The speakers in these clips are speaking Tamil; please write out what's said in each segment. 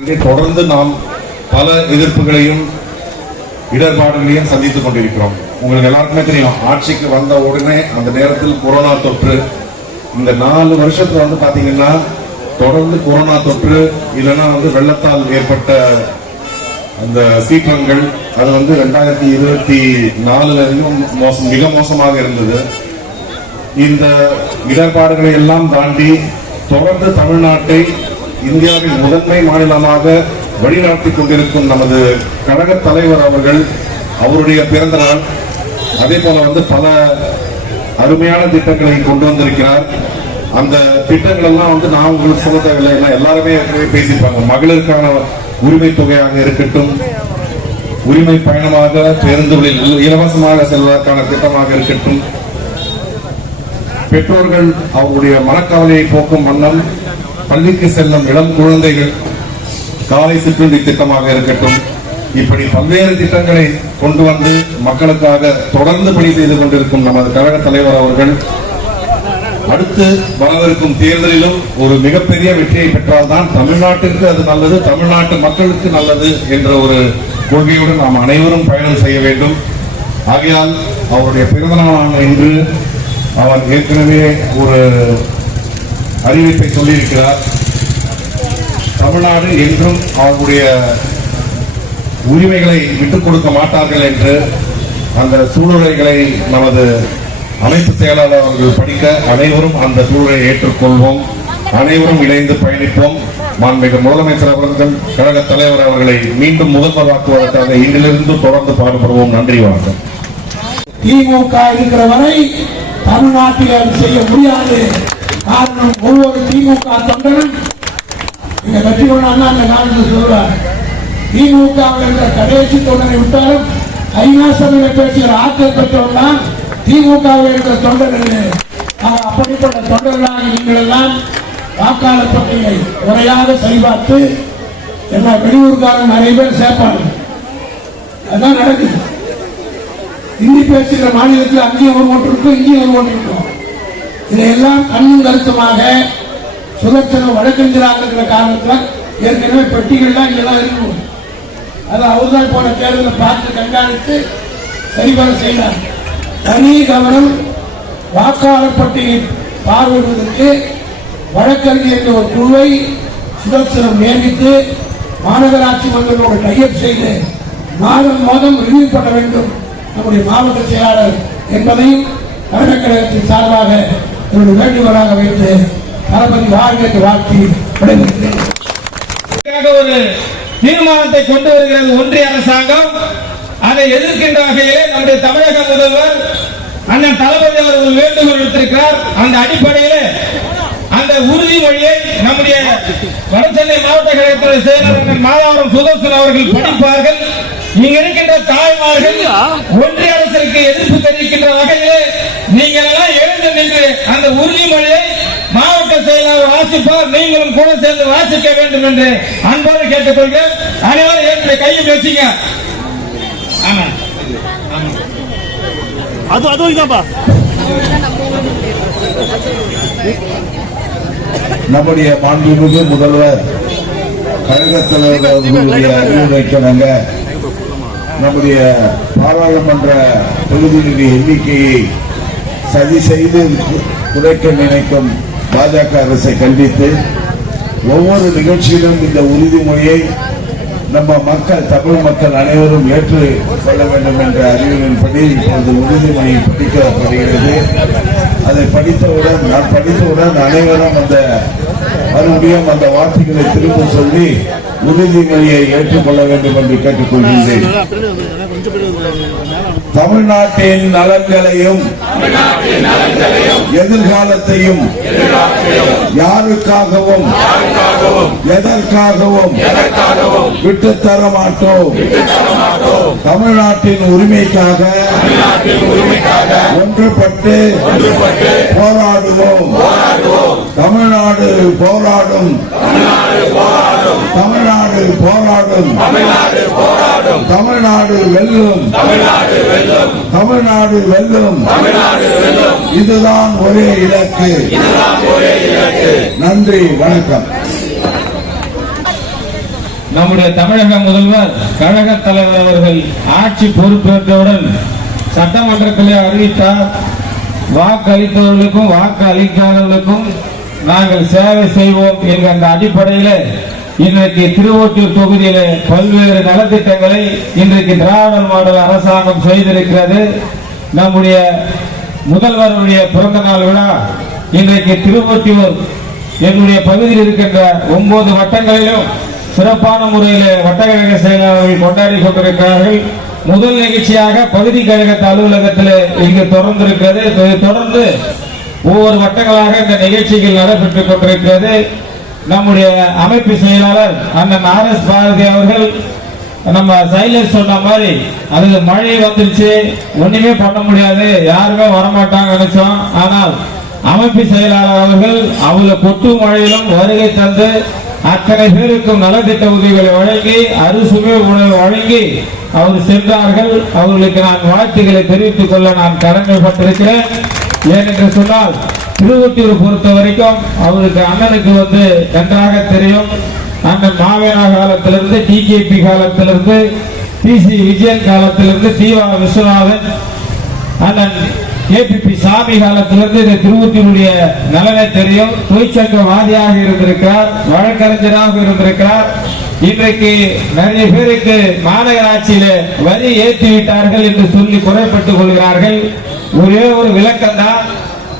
தொடர்ந்து நாம் பல எதிர்ப்புகளையும் இடர்பாடுகளையும் சந்தித்துக் கொண்டிருக்கிறோம். உங்களுக்கு எல்லாருக்குமே தெரியும் ஆட்சிக்கு வந்த உடனே அந்த நேரத்தில் கொரோனா தொற்று. இந்த நாலு வருஷத்துல வந்து பாத்தீங்கன்னா தொடர்ந்து கொரோனா தொற்று இல்லைன்னா வந்து வெள்ளத்தால் ஏற்பட்ட அந்த சீற்றங்கள் அது வந்து ரெண்டாயிரத்தி இருபத்தி நாலுல இருந்தும் மோசம் மிக மோசமாக இருந்தது. இந்த இடர்பாடுகளை எல்லாம் தாண்டி தொடர்ந்து தமிழ்நாட்டை இந்தியாவின் முதன்மை மாநிலமாக வழிநடத்தி கொண்டிருக்கும் நமது கழக தலைவர் அவர்கள் அவருடைய பிறந்த நாள் அதே போல வந்து பல அருமையான திட்டங்களை கொண்டு வந்திருக்கிறார். அந்த திட்டங்கள் எல்லாம் வந்து நான் உங்களுக்கு சொல்ல தேவையில்லை. ஏன்னா எல்லாருமே ஏற்கனவே பேசியிருப்பாங்க. மகளிருக்கான உரிமை தொகையாக இருக்கட்டும் உரிமை பயணமாக பேருந்துகளில் இலவசமாக செல்வதற்கான திட்டமாக இருக்கட்டும். பெற்றோர்கள் அவருடைய மனக்கவலையை போக்கும் வண்ணம் பள்ளிக்கு செல்லும் இளம் குழந்தைகள் காலை சிற்றுண்டி திட்டமாக இருக்கட்டும் இப்படி பல்வேறு திட்டங்களை கொண்டு வந்து மக்களுக்காக தொடர்ந்து பணி செய்து கொண்டிருக்கும் நமது கழக தலைவர் அவர்கள் அடுத்து வரவிருக்கும் தேர்தலிலும் ஒரு மிகப்பெரிய வெற்றியை பெற்றால்தான் தமிழ்நாட்டிற்கு அது நல்லது தமிழ்நாட்டு மக்களுக்கு நல்லது என்ற ஒரு கொள்கையுடன் நாம் அனைவரும் பயணம் செய்ய வேண்டும். ஆகையால் அவருடைய பிறந்தநாளான இன்று அவர் ஏற்கனவே ஒரு அறிவிப்பை சொல்லியிருக்கிறார். தமிழ்நாடு என்றும் அவர்களுடைய உரிமைகளை விட்டுக் கொடுக்க மாட்டார்கள் என்று அந்த சூழ்நிலைகளை நமது அமைப்பு செயலாளர் அவர்கள் படிக்க அனைவரும் அந்த சூழலை ஏற்றுக்கொள்வோம். அனைவரும் இணைந்து பயணிப்போம். மாண்புமிகு முதலமைச்சர் அவர்கள் கழக தலைவர் அவர்களை மீண்டும் முதல்வராக்குவதற்காக இன்றிலிருந்து தொடர்ந்து பாடுபடுவோம். நன்றி வணக்கம். திமுக இருக்கிற வரை தமிழ்நாட்டில் செய்ய முடியாது. காரணம் ஒவ்வொரு திமுக தொண்டனும் இந்த வெற்றி அண்ணா அந்த காலத்தில் சொல்றார். திமுக என்ற கடைசி தொண்டனை விட்டாலும் ஐநா சபையில் பேசுகிற ஆற்றல் பெற்றவன் தான் திமுக என்ற தொண்டன் என்று. அப்படிப்பட்ட தொண்டர்களாக நீங்கள் எல்லாம் வாக்காளர் பட்டியலை முறையாக சரிபார்த்து எல்லா வெளியூர்காரன் நிறைய பேர் சேர்ப்பாங்க. அதுதான் நடக்குது. இந்தி பேசுகிற மாநிலத்தில் அங்கேயும் ஒரு ஓட்டு இருக்கும் இங்கேயும் ஒரு ஓட்டு இருக்கும். இதையெல்லாம் கண்ணும் கருத்துமாக சுதர்சனம் வழக்கறிஞராக இருக்கிற காரணத்தில் ஏற்கனவே பெட்டிகள்லாம் இங்கெல்லாம் இருக்கும். அது அவர்தான் போன தேர்தலில் பார்த்து கண்காணித்து சரிவர செய்தார். தனி கவனம் வாக்காளர் பட்டியலை பார்வையிடுவதற்கு வழக்கறிஞர் என்ற ஒரு குழுவை சுதர்சனம் நியமித்து மாநகராட்சி மன்றங்களோடு டையப் செய்து மாதம் மாதம் ரிலீவ் பண்ண வேண்டும். நம்முடைய மாவட்ட செயலாளர் என்பதையும் கழகக்கழகத்தின் சார்பாக என்னுடைய வேண்டுகோளாக வைத்து தளபதி வாழ்க வாழ்த்தி விடைபெறுகிறேன். ஒரு தீர்மானத்தை கொண்டு வருகிறது ஒன்றிய அரசாங்கம். அதை எதிர்க்கின்ற வகையிலே நம்முடைய தமிழக முதல்வர் அண்ணன் தளபதி அவர்கள் வேண்டுகோள் விடுத்திருக்கிறார். அந்த அடிப்படையிலே அந்த உறுதிமொழியை நம்முடைய வடசென்னை மாவட்ட கழகத்துறை செயலர் மாதாவரம் சுதர்சன் அவர்கள் படிப்பார்கள். நீங்க இருக்கின்ற தாய்மார்கள் ஒன்றிய அரசுக்கு எதிர்ப்பு தெரிவிக்கின்ற வகையிலே நீங்கள் எல்லாம் எழுந்து நின்று அந்த உறுதிமொழியை மாவட்ட செயலாளர் வாசிப்பார். நீங்களும் கூட சேர்ந்து வாசிக்க வேண்டும் என்று அன்போடு கேட்டுக்கொள்கிறேன். அனைவரும் ஏற்று கையில் வச்சுங்க. ஆமா. அது அதுவும் இதாப்பா நம்முடைய மாண்புமிகு முதல்வர் கழகத் தலைவர். அறிவுரைக்கு நம்முடைய பாராளுமன்ற தொகுதியினுடைய எண்ணிக்கையை சதி செய்து குறைக்க நினைக்கும் பாஜக அரசை கண்டித்து ஒவ்வொரு நிகழ்ச்சியிலும் இந்த உறுதிமொழியை நம்ம மக்கள் தமிழ் மக்கள் அனைவரும் ஏற்று கொள்ள வேண்டும் என்ற அறிவிலின்படி இப்பொழுது உறுதிமொழியை படிக்கப்படுகிறது அதை படித்தவுடன் நான் படித்தவுடன் அனைவரும் அந்த மறுபடியும் அந்த வார்த்தைகளை திரும்ப சொல்லி உறுதிமொழியை ஏற்றுக்கொள்ள வேண்டும் என்று கேட்டுக்கொள்கின்றேன். தமிழ்நாட்டின் நலன்களையும் எதிர்காலத்தையும் யாருக்காகவும் எதற்காகவும் விட்டுத்தர மாட்டோம். தமிழ்நாட்டின் உரிமைக்காக ஒன்றுபட்டு போராடுவோம். தமிழ்நாடு போராடும். தமிழ்நாடு போராடும். தமிழ்நாடு வெல்லும். தமிழ்நாடு வெல்லும். இதுதான் ஒரே இலக்கு. நன்றி வணக்கம். நம்முடைய தமிழக முதல்வர் கழக தலைவர் அவர்கள் ஆட்சி பொறுப்பேற்றவுடன் சட்டமன்றத்திலே அறிவித்தார். வாக்கு அளித்தவர்களுக்கும் வாக்கு அளிக்காதவர்களுக்கும் நாங்கள் சேவை செய்வோம் என்கிற அந்த அடிப்படையில் இன்றைக்கு திருவோட்டூர் தொகுதியில பல்வேறு நலத்திட்டங்களை இன்றைக்கு திராவிட மாடல் அரசாங்கம் செய்திருக்கிறது. நம்முடைய முதல்வருடைய பிறந்த நாள் விழா இன்றைக்கு திருவொற்றியூர் என்னுடைய பகுதியில் இருக்கின்ற ஒன்பது வட்டங்களிலும் சிறப்பான முறையில் வட்டக்கழக செயலாளர்கள் கொண்டாடி கொண்டிருக்கிறார்கள். முதல் நிகழ்ச்சியாக பகுதி கழக அலுவலகத்தில் இங்கு தொடர்ந்து இருக்கிறது தொடர்ந்து ஒவ்வொரு வட்டங்களாக இந்த நிகழ்ச்சிகள் நடைபெற்றுக் கொண்டிருக்கிறது. நம்முடைய அமைப்பு செயலாளர் அண்ணன் ஆர் எஸ் பாரதி அவர்கள் நம்ம சைலன்ஸ் சொன்ன மாதிரி அது மழை வந்துருச்சு ஒண்ணுமே பண்ண முடியாது யாருமே வரமாட்டாங்க நினைச்சோம். ஆனால் அமைப்பு செயலாளர் அவர்கள் அவ்வளவு கொட்டு மழையிலும் வருகை தந்து அத்தனை பேருக்கும் நலத்திட்ட உதவிகளை வழங்கி அறுசுமை உணவு வழங்கி அவர் சென்றார்கள். அவர்களுக்கு நான் வாழ்த்துக்களை தெரிவித்துக் கொள்ள நான் கடமைப்பட்டிருக்கிறேன். ஏனென்று சொன்னால் திருவொட்டியூர் பொறுத்த வரைக்கும் அவருக்கு அண்ணனுக்கு வந்து நன்றாக தெரியும். அண்ணன் மாவேனா காலத்திலிருந்து டிகேபி காலத்திலிருந்து பிசி விஜயன் காலத்திலிருந்து தீவா விஸ்வநாதன் அண்ணன் ஏபிபி சாமி காலத்திலிருந்து இந்த திருவொற்றியுடைய நலனை தெரியும். தொழிற்சங்கவாதியாக இருந்திருக்கிறார் வழக்கறிஞராக இருந்திருக்கிறார். இன்றைக்கு நிறைய பேருக்கு மாநகராட்சியில வரி ஏற்றி விட்டார்கள் என்று சொல்லி குறைப்பட்டுக் கொள்கிறார்கள். ஒரே ஒரு விளக்கம் தான்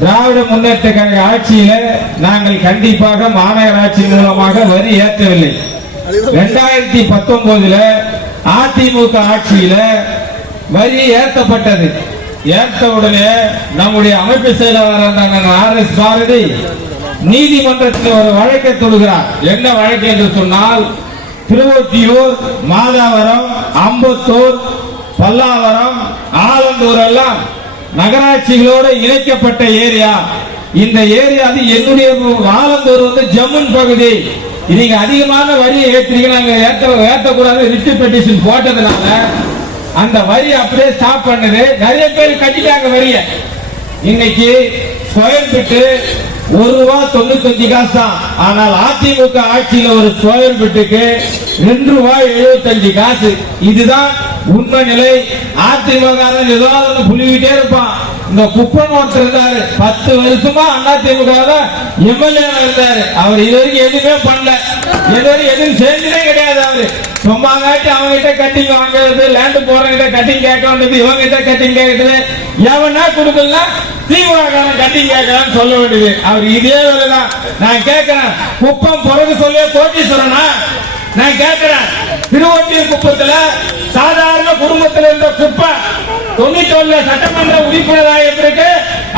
திராவிட முன்னேற்ற கழக ஆட்சியில நாங்கள் கண்டிப்பாக மாநகராட்சி மூலமாக வரி ஏற்றவில்லை. இரண்டாயிரத்தி பத்தொன்பதுல அதிமுக ஆட்சியில வரி ஏற்றப்பட்டது. ஏற்ற உடனே நம்முடைய அமைப்பு செயலாளர் ஆர் எஸ் பாரதி. நீதிமன்றத்தில் ஒரு வழக்கை தொடுகிறார். என்ன வழக்கு என்று சொன்னால் திருவொற்றியூர் மாதாவரம் அம்பத்தூர் பல்லாவரம் ஆலந்தூர் எல்லாம் நகராட்சிகளோடு இணைக்கப்பட்ட ஏரியா. இந்த ஏரியா அது என்னுடைய ஆலந்தூர் வந்து ஜம்முன் பகுதி. நீங்க அதிகமான வரியை ஏற்றுறீங்க நாங்க ஏற்ற ஏற்றக்கூடாது ரிட்டு பெட்டிஷன் போட்டதுனால அந்த வரி அப்படியே ஸ்டாப் பண்ணுது. நிறைய பேர் கட்டிட்டாங்க வரிய. இன்னைக்கு ஸ்கொயர் பிட்டு ஒரு ரூபா தொண்ணூத்தஞ்சு காசு தான் ஆனால் அதிமுக ஆட்சியில ஒரு ஸ்கொயர் பிட்டுக்கு ரெண்டு ரூபாய் எழுபத்தஞ்சு காசு. இதுதான் உண்மை நிலை அதிமுக ஏதாவது புலிவிட்டே இருப்பான். இந்த குப்பன் ஒருத்தர் இருந்தாரு. பத்து வருஷமா அதிமுக எம்எல்ஏ இருந்தாரு. அவர் இது வரைக்கும் எதுவுமே பண்ணல. இதுவரைக்கும் எதுவும் செஞ்சதே கிடையாது அவரு. சும்மா காட்டி அவங்க கிட்ட கட்டிங் வாங்குறது லேண்ட் போறவங்க கட்டிங் கேட்க வேண்டியது இவங்க கிட்ட கட்டிங் கேட்கறது. எவனா கொடுக்கலாம் தீவிரக்காரன் கட்டிங் கேட்கலாம்னு சொல்ல வேண்டியது. அவர் இதே வேலைதான். நான் கேட்கிறேன். குப்பம் பிறகு சொல்லியே கோட்டீஸ்வரனா? நான் கேட்கிறேன். திருவொட்டியூர் குப்பத்துல சாதாரண குடும்பத்தில் இருந்த குப்பை தொண்ணூத்தி ஒண்ணுல சட்டமன்ற உறுப்பினராக இருந்திருக்கு.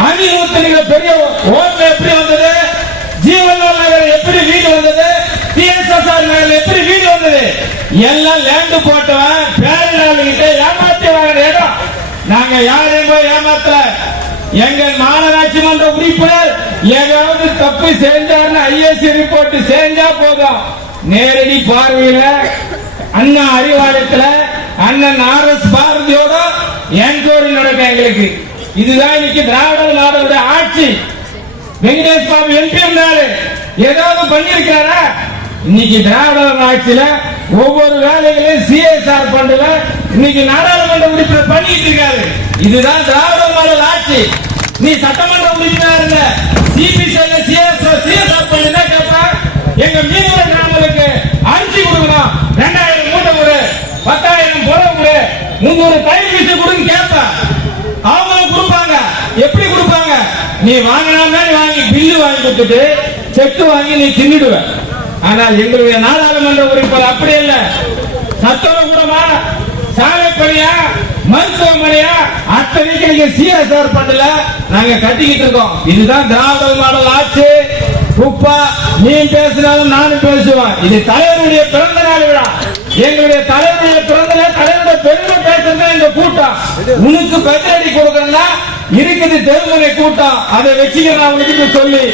அணியூத்தனிகள் பெரிய ஓட்டு எப்படி வந்தது? ஜீவன்லால் நகர் எப்படி வீடு வந்தது? டிஎஸ்எஸ்ஆர் நகர் எப்படி வீடு வந்தது? எல்லாம் லேண்டு போட்டவன் பேரலாளு ஏமாத்தி வாங்கின இடம் நாங்க யாரையும் போய் ஏமாத்தல. எங்கள் மாநகராட்சி மன்ற உறுப்பினர் ஏதாவது தப்பு செஞ்சாருன்னு ஐஎஸ்சி ரிப்போர்ட் செஞ்சா போதும். நேரடி பார்வையில அண்ணா அறிவாலயத்துல அண்ணன் ஆர் எஸ் பாரதியோட என்கொயரி நடக்கும் எங்களுக்கு. இதுதான் இன்னைக்கு திராவிட நாடோட ஆட்சி. வெங்கடேஷ் பாபு எம்பி இருந்தாரு ஏதாவது பண்ணிருக்காரா இன்னைக்கு திராவிட ஆட்சியில ஒவ்வொரு வேலைகளையும் சிஎஸ்ஆர் பண்றல இன்னைக்கு நாடாளுமன்ற உறுப்பினர் பண்ணிட்டு இருக்காரு. இதுதான் திராவிட மாடல் ஆட்சி. நீ சட்டமன்ற உறுப்பினர் இருந்த சிபிசில சிஎஸ்ஆர் சிஎஸ்ஆர் பண்ணுதான் கேட்பா எங்க மீனவ நீ வாங்கினா மாதிரி வாங்கி பில்லு வாங்கி கொடுத்துட்டு செக்கு வாங்கி நீ தின்னுடுவ. ஆனால் எங்களுடைய நாடாளுமன்ற உறுப்பினர் அப்படி இல்ல. சத்துவ கூடமா? சாலை பணியா மருத்துவமனையா? அத்தனைக்கு நீங்க சிஎஸ்ஆர் பண்ணல நாங்க கட்டிக்கிட்டு இருக்கோம். இதுதான் திராவிட மாடல் ஆட்சி. உப்பா நீ பேசினாலும் நானும் பேசுவேன். இது தலைவருடைய பிறந்த நாள் விழா. எங்களுடைய தலைவருடைய பிறந்த நாள் தலைவருடைய பெருமை பேசுறது இந்த கூட்டம். உனக்கு பதிலடி கொடுக்கணும்னா இருக்குது தேர்தலை கூட்டம் அதை வச்சுக்கிறேன் அவனுக்கு சொல்லி.